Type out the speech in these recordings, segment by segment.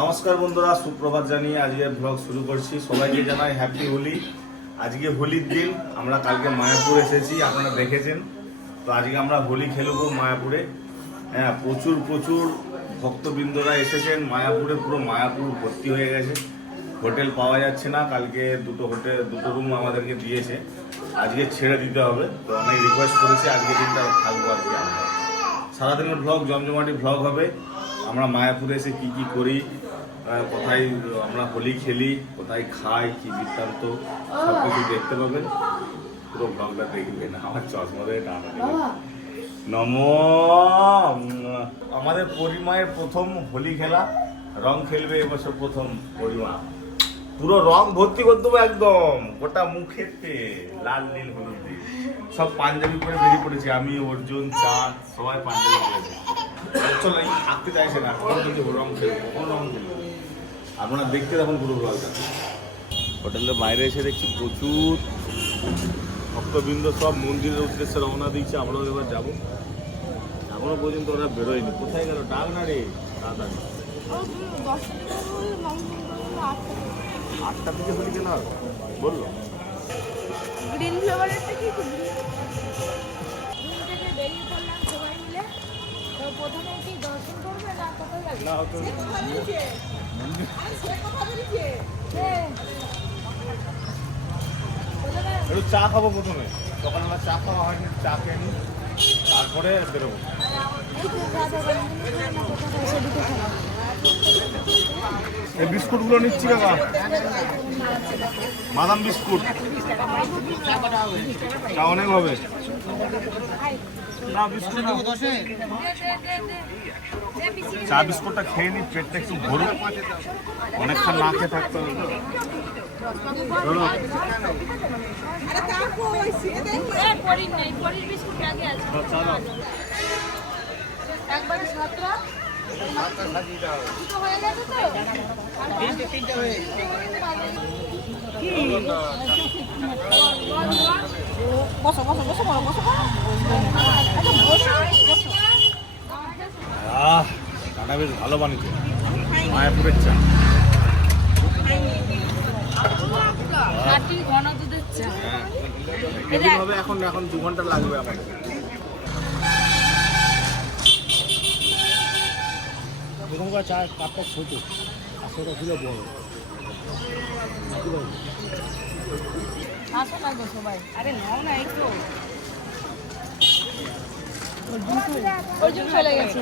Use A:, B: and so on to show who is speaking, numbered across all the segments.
A: নমস্কার বন্ধুরা, সুপ্রভাত জানিয়ে আজকে ব্লগ শুরু করছি। সবাইকে জানাই হ্যাপি হোলি। আজকে হোলির দিন, আমরা কালকে মায়াপুর এসেছি, আপনারা দেখেছেন। তো আজকে আমরা হোলি খেলব মায়াপুরে। হ্যাঁ প্রচুর প্রচুর ভক্তবৃন্দরা এসেছেন। মায়াপুরে পুরো মায়াপুর ভর্তি হয়ে গেছে। হোটেল পাওয়া যাচ্ছে না, কালকে দুটো হোটেল, দুটো রুম আমাদেরকে দিয়েছে। আজকে ছেড়ে দিতে হবে। তো অনেক রিকোয়েস্ট করেছি আজকে দিনটা থাকব আর কি আমরা। সারাদিনের ব্লগ জমজমাটি ব্লগ হবে। আমরা মায়াপুরে এসে কি কি করি কোথায় আমরা হোলি খেলি কোথায় খাই কি বৃত্তান্ত সব কিছু দেখতে পাবেন। পুরো ব্লগটা দেখবেন আমার চশমা দিয়ে টানা নম আমাদের পরিমায়ের প্রথম হোলি খেলা রং খেলবে এবছর প্রথম পরিমা। পুরো রং ভর্তি করে দেবো একদম গোটা মুখেতে লাল নীল হলুদ সব পাঞ্জাবি পরে বেরিয়ে পড়েছি আমি অর্জুন চাঁদ সবাই পাঞ্জাবি পরেছে চলো এই থাকতে চাইছে না। কোন কিন্তু রং খেলব কোন রং খেলব। আপনারা দেখতে দেখুন পুরো ব্লগটা হোটেলের বাইরে এসে দেখছি প্রচুর ভক্তবৃন্দ সব মন্দিরের উদ্দেশ্যে রওনা দিচ্ছে আমরাও এবার যাব। এখনও পর্যন্ত ওরা বেরোয়নি। কোথায় গেল? ডাক না রে? তাড়াতাড়ি আটটা থেকে। হোলি কেনা বলল।
B: গ্রিন ফ্লেভারেরটা কি করবি ঘুম থেকে বেরিয়ে পড়লাম সবাই মিলে তো না
A: একটু চা খাব প্রথমে। সকালবেলা চা খাওয়া হয়নি, চা খেয়ে নিই তারপরে বেরোবো। এই বিস্কুটগুলো নিচ্ছি কাকা বাদাম বিস্কুট। চা অনেক হবে। চা বিস্কুটটা খেয়ে নি পেটটা একটু ভরুক। অনেকক্ষণ না খেয়ে থাকতে হবে।
B: একবারে সাতটা হয়ে গেছে তো? বসো বসো
A: চাটা বেশ ভালো বানিয়েছে। মায়াপুরের চা।
B: ঘন দুধের চা
A: হ্যাঁ হবে এখন এখন দু ঘণ্টা লাগবে আমার
C: চা কাপটা ছোট আর সেটা ছিল বড়।
B: আসো না গো সবাই। আরে নাও না একটু। অর্জুন চলে গেছে।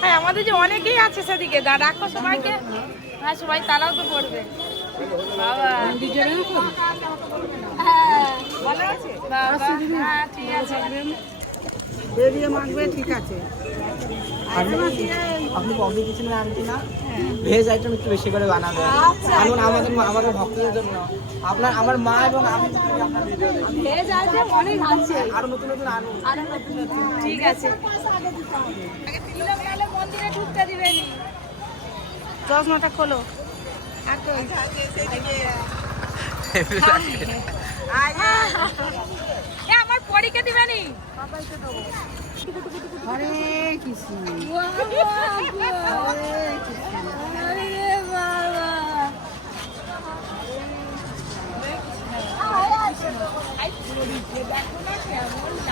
B: হ্যাঁ আমাদের যে অনেকেই আছে সেদিকে দা রাখো সবাইকে। হ্যাঁ সবাই তারাও তো পড়বে বাবা। হ্যাঁ ভালো আছে? বাবা। হ্যাঁ ঠিক আছে।
D: বেরিয়ে মাখবে ঠিক আছে।
C: আপনি আপনি কফি দিচ্ছেন আনটি না? ভেজ আইটেম একটু বেশি করে বানাবেন। কারণ আমাদের আমাদের ভক্তদের জন্য আপনার আমার মা এবং আমি দুজনেই আপনার ভিডিও দেখি।
B: ভেজ আছে অনেক আছে।
C: আরও নতুন নতুন আনুন
B: আরও নতুন নতুন। ঠিক আছে। মন্দিরে ঢুকতে দিবেনি চশমাটা খোলো আমার পরীকে দিবেনি
D: হরে কৃষ্ণ।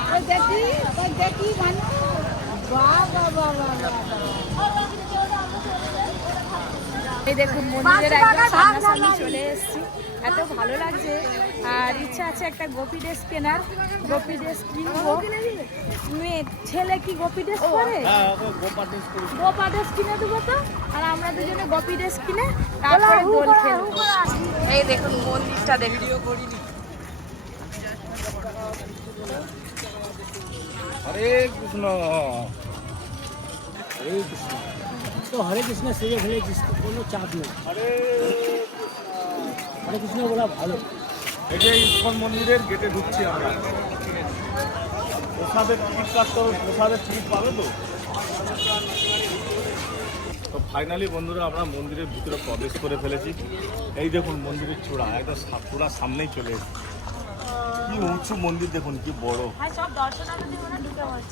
B: আরে দেখি দেখি বাবা বাবা। এই দেখুন মন্দিরের একদম সামনাসামনি চলে এসেছি। এত ভালো লাগছে। আর ইচ্ছা আছে একটা গোপী ড্রেস কেনার। গোপী ড্রেস কিনবো। মেয়ে ছেলে কি গোপী ড্রেস পরে? গোপা ড্রেস কিনে দেবো তো? আর আমরা দুজনে গোপী ড্রেস কিনে তারপরে দোল খেলব। এই দেখুন মন্দিরটা দেখুন।
A: হরে কৃষ্ণ।
C: হরে কৃষ্ণ। তো হরে কৃষ্ণ সেরে ফেলে কৃষ্ণ কোনো চাপ নেই।
A: হরে
C: হরে কৃষ্ণ বলা ভালো।
A: এটা ইস্কন মন্দিরের গেটে ঢুকছি আমরা। প্রসাদের টিকিট কাটতে হবে প্রসাদের টিকিট পাবে তো? তো ফাইনালি বন্ধুরা আমরা মন্দিরের ভিতরে প্রবেশ করে ফেলেছি। এই দেখুন মন্দিরের চূড়া একদম সা- চূড়ার সামনেই চলে এসেছি। কি উঁচু মন্দির দেখুন কি বড়।
B: হ্যাঁ সব দর্শনার্থী মনে হয়।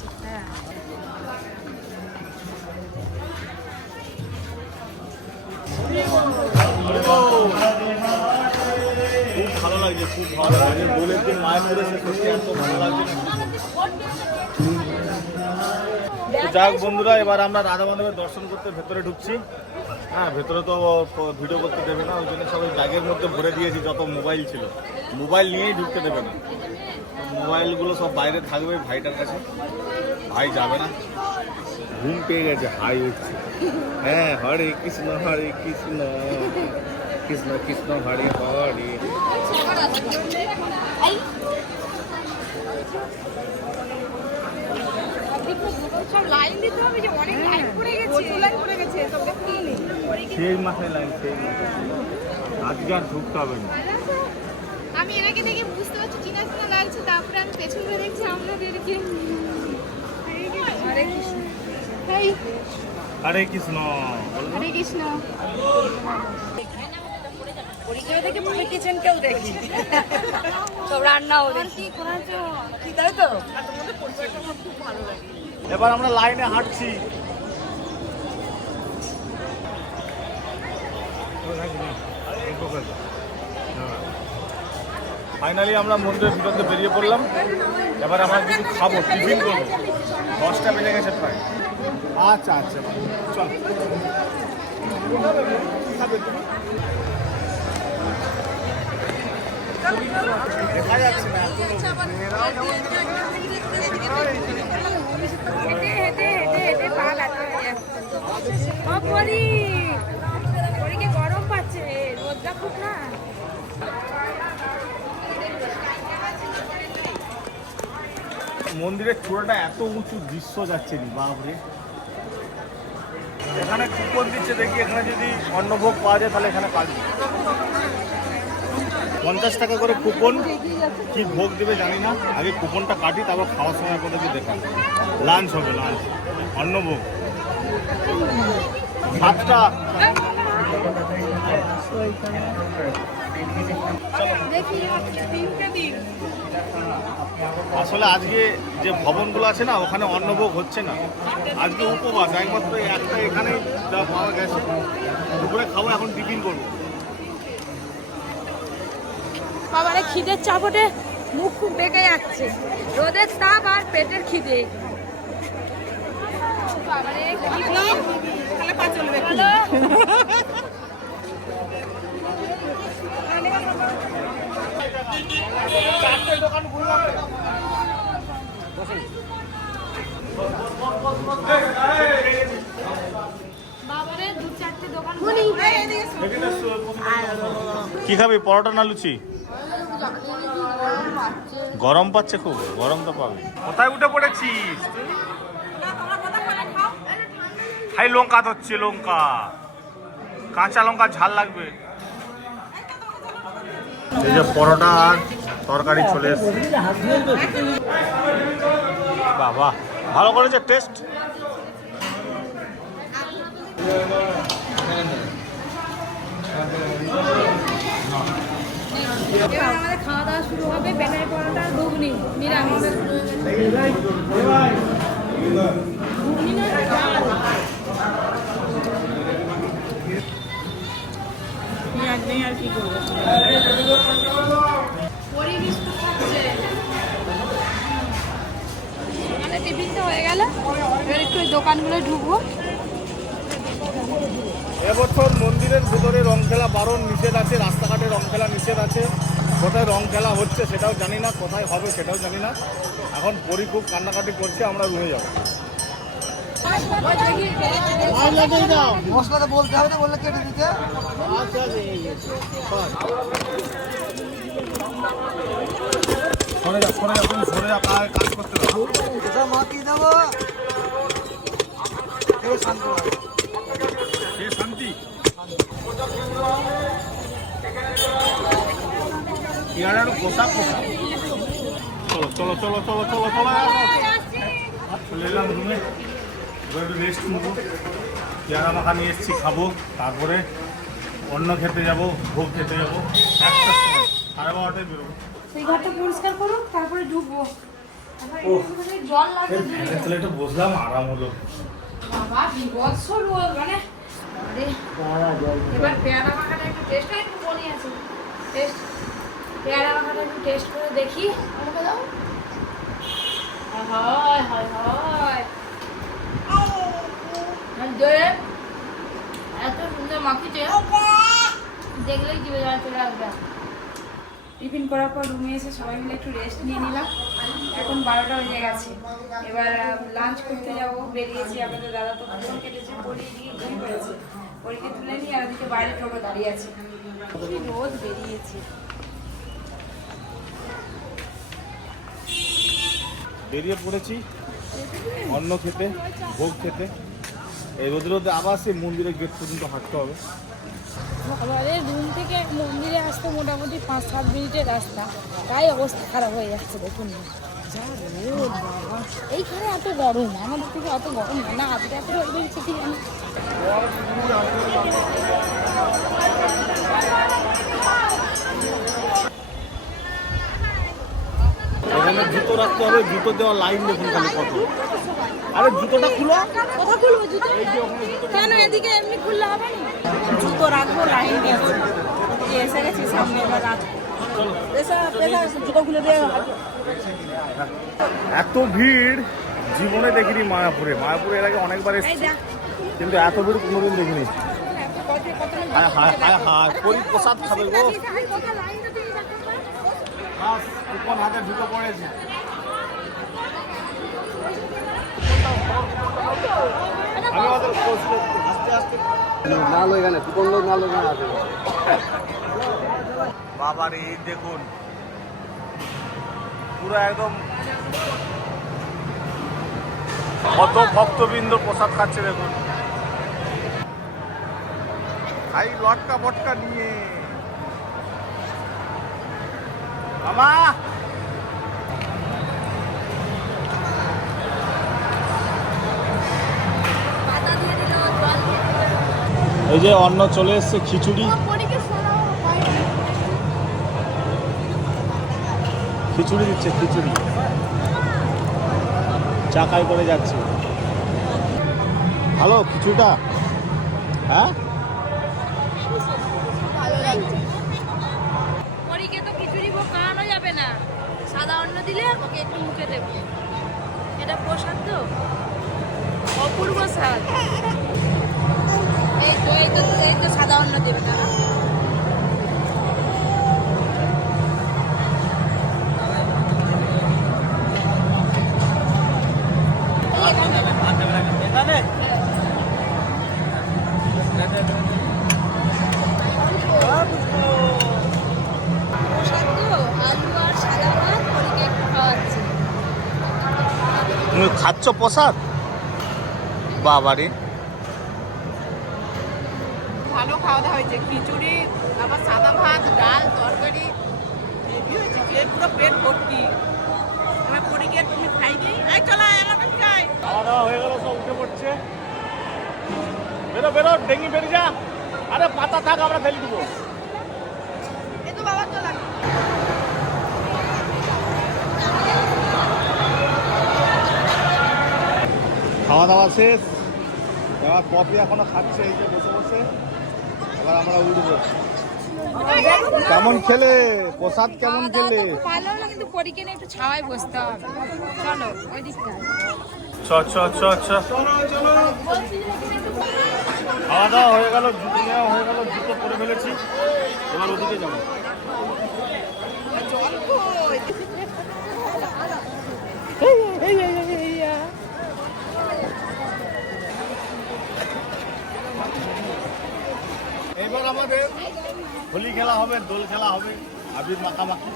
A: লাগছে খুব ভালো লাগছে দোলের দিন মায়াপুরে সে সত্যি এত ভালো লাগছে। যাই বন্ধুরা, এবার আমরা রাধা মাধবের দর্শন করতে ভেতরে ঢুকছি। হ্যাঁ ভেতরে তো ভিডিও করতে দেবে না, ওই জন্য সবাই ব্যাগের মধ্যে ভরে দিয়েছি যত মোবাইল ছিল। মোবাইল নিয়েই ঢুকতে দেবে না। মোবাইলগুলো সব বাইরে থাকবে ভাইটার কাছে। ভাই যাবে না। ঘুম পেয়ে গেছে, হাই উঠছে। হ্যাঁ হরে কৃষ্ণ হরে কৃষ্ণ। কৃষ্ণ কৃষ্ণ, হরে হরে। সেই মাথায় লাইন সেই মাথায়। আজকে আর ঢুকতে হবে না।
B: আমি এনাকে দেখে বুঝতে পারছি চিনা চিনা লাগছে তারপরে আমি পেছন ফিরে দেখছি আপনাদেরকে। হরে কৃষ্ণ।
A: হরে কৃষ্ণ।
B: হরে কৃষ্ণ। পরিচয় থেকে কিচেনকেও দেখি সব রান্নাও দেখি তাই তো?
A: এবার আমরা লাইনে হাঁটছি। ফাইনালি আমরা মন্দিরের ভিতর বেরিয়ে পড়লাম। এবার আমরা কিছু খাব টিফিন করব। দশটা বেজে গেছে প্রায়। আচ্ছা আচ্ছা। চল। মন্দিরের চূড়াটা এত উঁচু দৃশ্য যাচ্ছে নি বাপরে। এখানে কুপন দিচ্ছে দেখি, এখানে যদি অন্নভোগ পাওয়া যায় তাহলে এখানে পাবি। পঞ্চাশ টাকা করে কুপন, কি ভোগ দেবে জানি না। আগে কুপনটা কাটি, তারপর খাওয়ার সময় আপনাদেরকে দেখা লাঞ্চ হবে, লাঞ্চ। অন্নভোগ। সাতটা। আসলে আজকে যে ভবনগুলো আছে না, ওখানে অন্নভোগ হচ্ছে না। আজকে উপবাস, একমাত্র একটা এখানে যা পাওয়া গেছে। দুপুরে খাব, এখন টিফিন করব।
B: বাবারে, খিদের চাপটে মুখ খুব বেঁকে যাচ্ছে। রোদের তাপ আর পেটের খিদে।
A: কি খাবি? পরোটা না লুচি? গরম পাচ্ছে খুব গরম তো পাবে। কোথায় উঠে পড়েছিস? হাই লঙ্কা ধরছে লঙ্কা। কাঁচা লঙ্কা ঝাল লাগবে। এই যে পরোটা আর তরকারি চলে এসছে। বাবা ভালো করেছে টেস্ট।
B: এবার আমাদের খাওয়া দাওয়া শুরু হবে বেকারি পরোটা ঘুগনি নিরামিষ। ঘুগনি না
D: আর কি করব?
B: মানে টিফিনটা হয়ে গেল। এবার একটু দোকানগুলো ঢুকবো।
A: এবছর মন্দিরের ভেতরে রং খেলা বারণ নিষেধ আছে রাস্তাঘাটে রং খেলা নিষেধ আছে। কোথায় রং খেলা হচ্ছে সেটাও জানি না কোথায় হবে সেটাও জানি না। এখন পরি খুব কান্নাকাটি করছে আমরা রুমে যাব।
C: মশলাটা বলতে হবে না বললে কেটে দিতে।
A: সরে যা সরে যা তুমি সরে যা কাজ করতে দাও।
C: মাখিয়ে দেবো। শান্ত
A: এ শান্তি। ইয়ার পোশাক পোশাক। চলো চলো চলো চলো চলো চলো। চলে এলাম রুমে। এবার একটু রেস্ট নেব। পেয়ারা মাখা নিয়ে এসেছি খাব। তারপরে অন্য খেতে যাব ভোগ খেতে যাব। সাড়ে বারোটায় বেরোবো।
B: সেই ঘরটা পরিষ্কার করো তারপরে ঢুকবো। একটুখানি জল লাগবে
A: বসলাম আরাম হলো।
B: বাবা বিভৎস মানে এবার পেয়ারা মাখাটা একটু টেস্ট একটু মনে আছে। টেস্ট পেয়ারা মাখাটা একটু টেস্ট করে দেখি। আমাকে দাও। হয় হয় হয়। এত সুন্দর মাখিছে দেখলেই জিভে জল চলে আসবে। টিফিন করার পর রুমে এসে সবাই মিলে একটু রেস্ট নিয়ে নিলাম। এখন বারোটা বেজে গেছে। এবার লাঞ্চ করতে যাব বেরিয়েছি আমাদের দাদা তো ফোন কেটেছে পরি দিয়ে ঘুম করেছে পরীকে তুলে নিয়ে আর ওদিকে বাইরে টোটো দাঁড়িয়ে আছে। কি রোদ বেরিয়েছে।
A: বেরিয়ে পড়েছি অন্ন খেতে ভোগ খেতে। এই রোদ রোদে আবার সেই মন্দিরের গেট পর্যন্ত হাঁটতে হবে।
B: আমাদের রুম থেকে মন্দিরে আসতে মোটামুটি পাঁচ সাত মিনিটের রাস্তা। তাই অবস্থা খারাপ হয়ে যাচ্ছে দেখুন এইখানে এত গরম আমাদের থেকে অত গরম না না আজকে এত রোদ বেরিয়েছে কি জানি।
A: এখানে জুতো রাখতে হবে জুতো দেওয়া লাইন দেখুন খালি কত। আরে জুতোটা খুলো।
B: কথা খুলবো জুতো? কেন এদিকে এমনি খুললে হবে না?
D: জুতো রাখব লাইন দিয়ে এসে গেছি সামনে এবার রাখব। পেশা পেশা জুতো খুলে দিয়ে
A: এত ভিড় জীবনে দেখিনি মায়াপুরে। মায়াপুরে এর আগে অনেকবার এসেছি। কিন্তু এত ভিড় কোনোদিন দেখিনি। হায় হায় হায় হায় করি প্রসাদ খাবে গো? কুপন হাতে ঢুকে পড়েছে। আমি ওদের আস্তে আস্তে
C: আছে
A: বাবার এই দেখুন। পুরো একদম কত ভক্তবৃন্দ প্রসাদ খাচ্ছে দেখুন। খাই লটকা বটকা নিয়ে। মামা! এই যে অন্ন চলে এসছে খিচুড়ি। খিচুড়ি দিচ্ছে খিচুড়ি। চাকাই করে যাচ্ছে। ভালো খিচুড়িটা? হ্যাঁ?
B: পরীকে তো খিচুড়ি খাওয়ানো যাবে না। সাদা অন্ন দিলে ওকে একটু মুখে দেবো। এটা প্রসাদ তো? অপূর্ব স্বাদ। এই তো এই তো এই তো সাদা অন্ন দেবে তারা প্রসাদ তো আলু আর সাদা ভাত পরীকে একটু খাওয়াচ্ছে
A: তুমি খাচ্ছ প্রসাদ? বাবারে।
D: ভালো খাওয়া দাওয়া হয়েছে। খিচুড়ি আবার সাদা ভাত ডাল তরকারি হেভি হয়েছে? পুরো পেট ভর্তি। এবার পরে গিয়ে তুমি খাই দিই এই চলো আমার কাছে আয়।
A: খাওয়া দাওয়া হয়ে গেল সব উঠে পড়ছে। বেরো বেরো ডেঙ্গি বেরিয়ে যা। আরে পাতা থাক আমরা ফেলে দিব।
D: এই তো বাবা চলা
A: খাওয়া দাওয়া শেষ। এবার কফি এখনও খাচ্ছে এই যে বসে বসে। এবার আমরা উঠবো। কেমন খেলে? প্রসাদ কেমন খেলে?
B: ভালো হলো কিন্তু পরীকে নিয়ে একটু ছাওয়ায় বসতে হবে। চলো ওই দিকটা।
A: চ চ চ চ। খাওয়া দাওয়া হয়ে গেল জুতো নেওয়া হয়ে গেল জুতো পরে ফেলেছি। এবার ওদিকে যাব। এবার আমাদের হোলি খেলা হবে দোল খেলা হবে আবির মাখামাখি।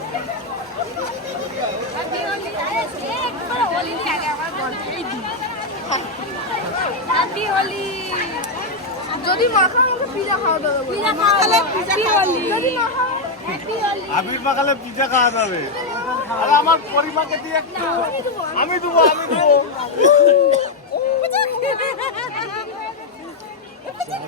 E: যদি মাখা আমাকে পিজা খাওয়া দাও
B: পিজা খাওয়ালে পিজা খাওয়ালি
E: যদি মাখা
A: আবির মাখালে পিজা খাওয়া যাবে। আরে আমার পরিবারকে দিয়ে একটু আমি দেবো আমি দেবো
B: কিরে নাম কি তোর আরে তুই মেয়ে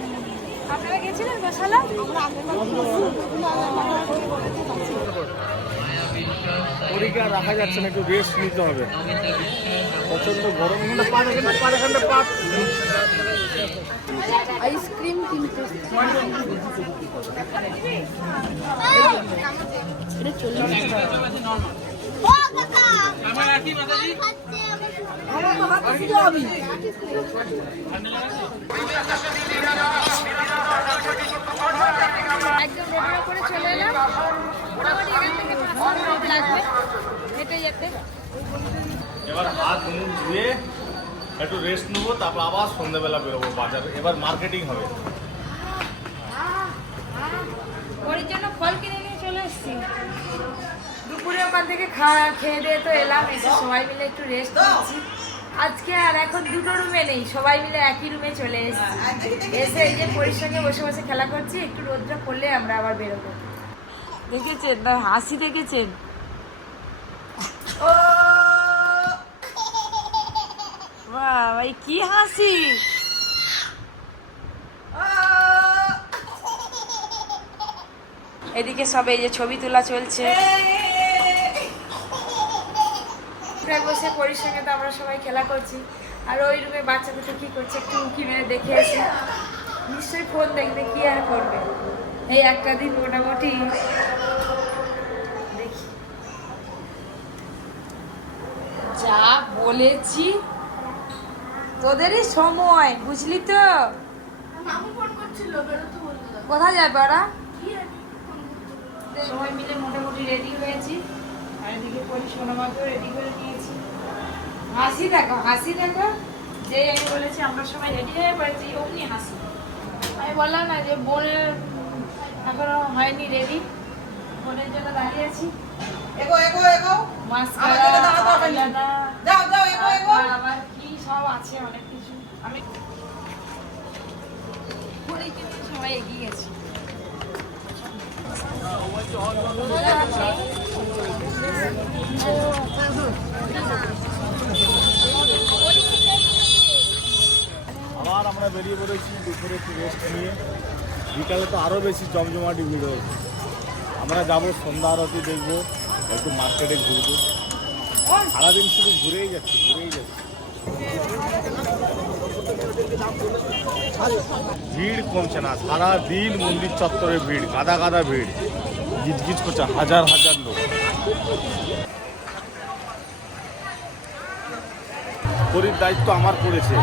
B: আপনারা গেছিলেন গোশালা?
A: পরীক্ষা রাখা যাচ্ছে না একটু রেস্ট নিতে হবে। প্রচণ্ড গরম। হলে পান এখানে পান এবার হাত মুখ ধুয়ে একটু রেস্ট নেব, তারপর আবার সন্ধ্যেবেলা বেরোবো বাজারে। এবার মার্কেটিং হবে।
B: ওর জন্য ফল কিনে নিয়ে চলে এসেছি। দুপুরে ওখান থেকে খাওয়া খেয়ে দিয়ে তো এলাম এসে সবাই মিলে একটু রেস্ট নিচ্ছি। আজকে আর এখন দুটো রুমে নেই সবাই মিলে একই রুমে চলে এসেছি। এসে এই যে পরির বসে বসে খেলা করছি একটু রোদ্র পড়লে আমরা আবার বেরোবো। দেখেছেন না হাসি দেখেছেন? বাহ ভাই কি হাসি? এদিকে সব এই যে ছবি তোলা চলছে। প্রায় বসে পরির সঙ্গে তো আমরা সবাই খেলা করছি। আর ওই রুমে বাচ্চা দুটো কি করছে একটু উঁকি মেরে দেখে এসে নিশ্চয়ই ফোন দেখবে কি আর করবে? এই একটা দিন মোটামুটি দেখি। যা বলেছি তোদেরই সময় বুঝলি তো? কোথায় যাবে ওরা
E: ফোন করতে
B: সবাই মিলে মোটামুটি রেডি হয়েছি। এদিকে পরি সোনামাকেও রেডি করে নিয়েছি হাসি দেখো হাসি দেখো। যে আমি বলেছি আমরা সবাই রেডি হয়ে পড়েছি অমনি হাসি। আমি বললাম না যে বোনের এখনও হয়নি রেডি বোনের জন্য দাঁড়িয়ে আছি।
D: এগো এগো এগো। আমার জন্য দাঁড়াতে হবে না।
B: eyeliner,
D: যাও যাও এগো এগো।
B: আবার কি সব আছে অনেক কিছু। আমি সবাই এগিয়ে গেছি।
A: আবার আমরা বেরিয়ে পড়েছি দুপুরে একটু রেস্ট নিয়ে। বিকালে তো আরও বেশি জমজমাটি ভিড় হয়েছে। আমরা যাব, সন্ধ্যা আরতি দেখব, একটু মার্কেটে ঘুরবো। সারাদিন শুধু ঘুরেই যাচ্ছি ঘুরেই যাচ্ছি। ভিড় কমছে না, সারাদিন মন্দির চত্বরে ভিড়, গাদা গাদা ভিড়। গিজগিজ করছে, হাজার হাজার লোক। পরীর দায়িত্ব আমার পড়েছে।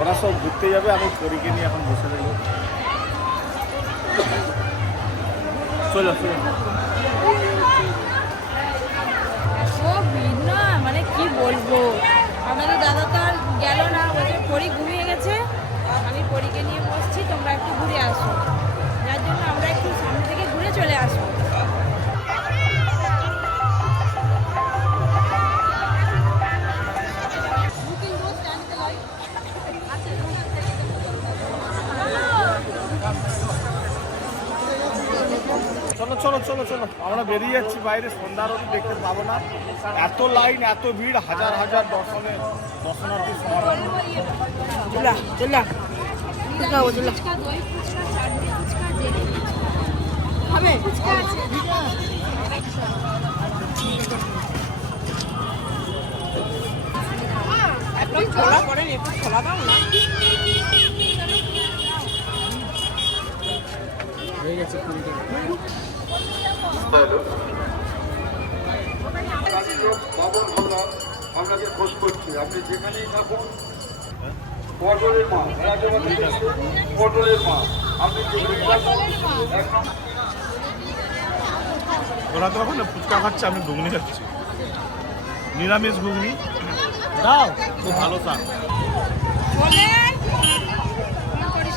A: ওরা সব ঘুরতে যাবে, আমি পরীকে নিয়ে এখন বসে থাকব চলো
B: মানে কি বলব? দাদা তো আর গেল না ঘুমিয়ে গেছে। আমি পরীকে নিয়ে বসছি, তোমরা একটু ঘুরে আসো। যার জন্য আমরা একটু সামনে থেকে ঘুরে চলে আসব।
A: চলো চলো। আমরা বেরিয়ে যাচ্ছি বাইরে সন্ধ্যা আরতি দেখতে পাবো না। এত লাইন এত ভিড় হাজার হাজার দর্শনে দর্শনার্থী সমাগম।
B: হবে।
D: একটু ছোলা করে একটু ছোলা দাও না।
C: হয়ে গেছে কুড়ি টাকা
F: খোঁজ করছি। আপনি যেখানেই থাকুন পটলের মা পটলের মা আপনি
A: ওরা তো ওখানে ফুচকা খাচ্ছে আমি ঘুগনি খাচ্ছি। নিরামিষ ঘুগনি। দাও। খুব ভালো স্যার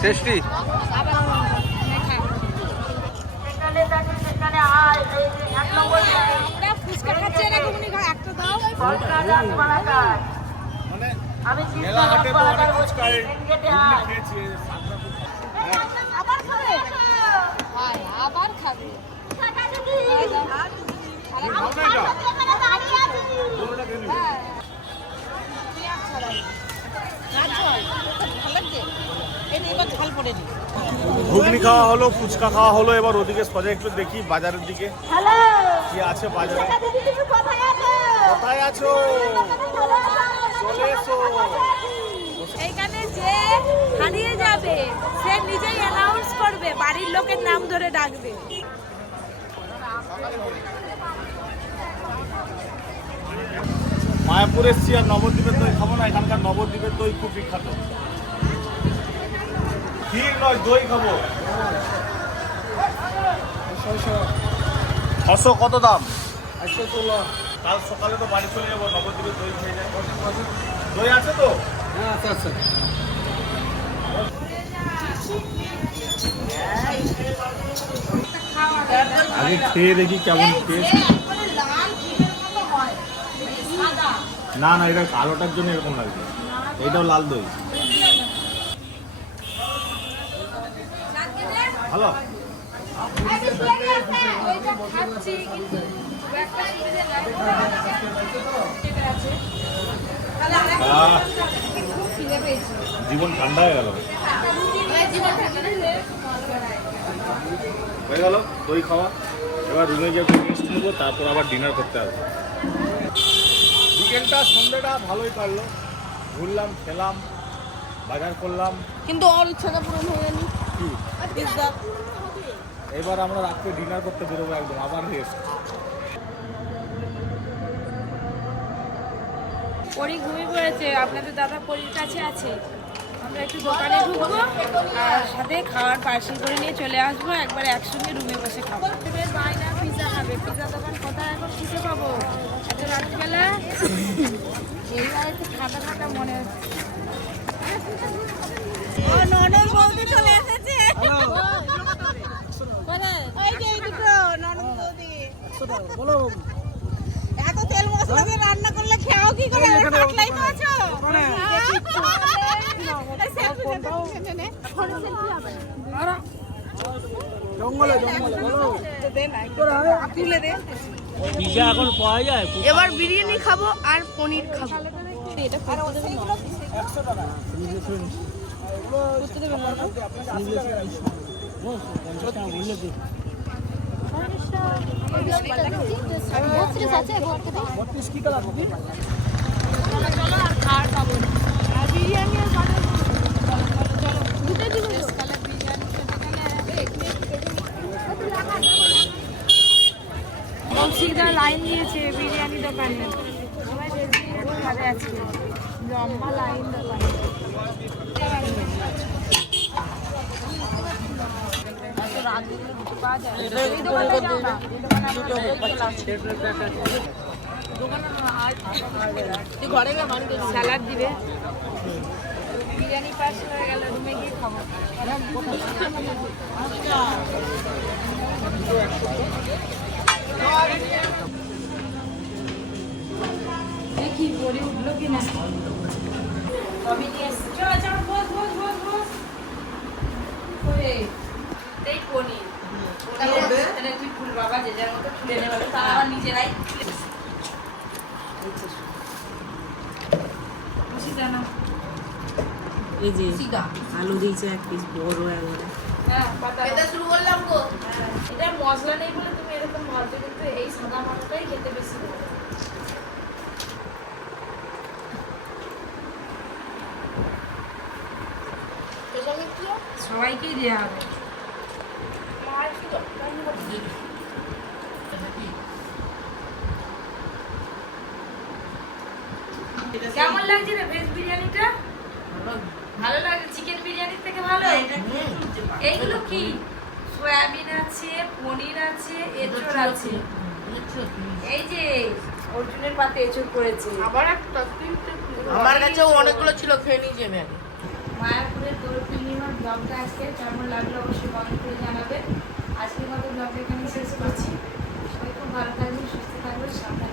C: টেস্টি?
B: আমরা ফুচকা খাচ্ছি না। ঘুগনি খাই একটা
A: ঘুগনি খাওয়া হলো ফুচকা খাওয়া হলো এবার ওদিকে সোজা একটু দেখি বাজারের দিকে। কি আছে বাজারে? কোথায় আছো? চলে এসো।
B: এইখানে যে হারিয়ে যাবে সে নিজেই অ্যানাউন্স করবে বাড়ির লোকের নাম ধরে ডাকবে।
A: মায়াপুর এসছি আর নবদ্বীপের দই খাব না এখানকার নবদ্বীপের দই খুব বিখ্যাত। ঠিক নয়, দই খাব। ছশো কত দাম? কাল সকালে তো বাড়ি চলে যাব নবদ্বীপের দই খেয়ে যাই দই আছে তো?
C: হ্যাঁ আচ্ছা আচ্ছা
A: আগে খেয়ে দেখি কেমন টেস্ট না না, এটা কালোটার জন্য এরকম লাগবে। এটাও লাল দই ভালো
B: খাচ্ছি কিন্তু খুব একটা সুবিধে নাই আছে
A: আহ,
B: খিদে পেয়েছি
A: জীবন ঠান্ডা হয়ে গেল। হয়ে গেল? দই খাওয়া। এবার রুমে গিয়ে রেস্ট নেব, তারপর আবার ডিনার করতে হবে বিকেলটা সন্ধ্যেটা ভালোই কাটলো। ঘুরলাম, খেলাম, বাজার করলাম।
E: কিন্তু ওর ইচ্ছাটা পূরণ হয়ে গেল
A: কি?
E: পিৎজা
A: এবার আমরা রাত্রে ডিনার করতে বেরোবো একদম আবার রেস্ট
B: পরি ঘুমিয়ে পড়েছে আপনাদের দাদা পরির কাছে আছে। আমরা একটু দোকানে ঢুকবো আর সাথে খাওয়ার পার্সেল করে নিয়ে চলে আসব একবার একসঙ্গে রুমে বসে খাব। বাইনা পিজা খাবে। পিজা দোকান কোথায়? এখন খুঁজে পাবো। এত রাত্রিবেলা। এইবার একটু ঠান্ডা ঠান্ডা মনে হচ্ছে।
C: বলো
E: এত তেল মশলা দিয়ে রান্না করলে খেয়াও কি করে? কাটলাই তো আছো।
C: জঙ্গলে জঙ্গলে বলো।
E: তুলে দে
C: পিজা এখন পাওয়া যায়?
E: এবার বিরিয়ানি খাব আর পনির খাব।
B: লাইন দিয়েছে বিরিয়ানি দোকানে। সবাই বিরিয়ানি খাবে আজকে লম্বা লাইন দোকানে এত রাত দিলে দুটো পাওয়া যায় এই দোকানে যাও না এই দোকানে আমরা
E: তুই ঘরে গিয়ে বাড়ি দে
B: স্যালাড দিবে। বিরিয়ানি গিয়ে দেখি, পরে উঠল কিনা। কবে নিয়ে চল চল বস বস বস বস। পনির। তুই ফুল বাবা যে যার মতো তুলে নেবে তা আবার নিজেরাই খুশি
G: এই যে আলু দিয়েছে এক পিস বড় একবারে।
B: হ্যাঁ
E: খেতে শুরু করলাম গো
B: এটা মশলা নেই বলে তুমি এরকম ভাবছ কিন্তু এই সাদা মাছটাই খেতে বেশি সবাইকেই দেওয়া হবে। কেমন লাগছে রে ভেজ বিরিয়ানিটা? ভালো লাগে চিকেন বিরিয়ানির থেকে ভালো? এইগুলো কি? সয়াবিন আছে পনির আছে এঁচড় আছে। এই যে অর্জুনের পাতে এঁচড় করেছে
E: আবার একটা আমার কাছে অনেকগুলো ছিল খেয়ে নিয়ে যাবে
B: মায়াপুরের দোল পূর্ণিমার ব্লগটা আজকে কেমন লাগল অবশ্যই কমেন্ট করে জানাবেন আজকের মতো ব্লগটা এখানে শেষ করছি। সবাই ভালো থাকবেন সুস্থ থাকবেন সাবধানে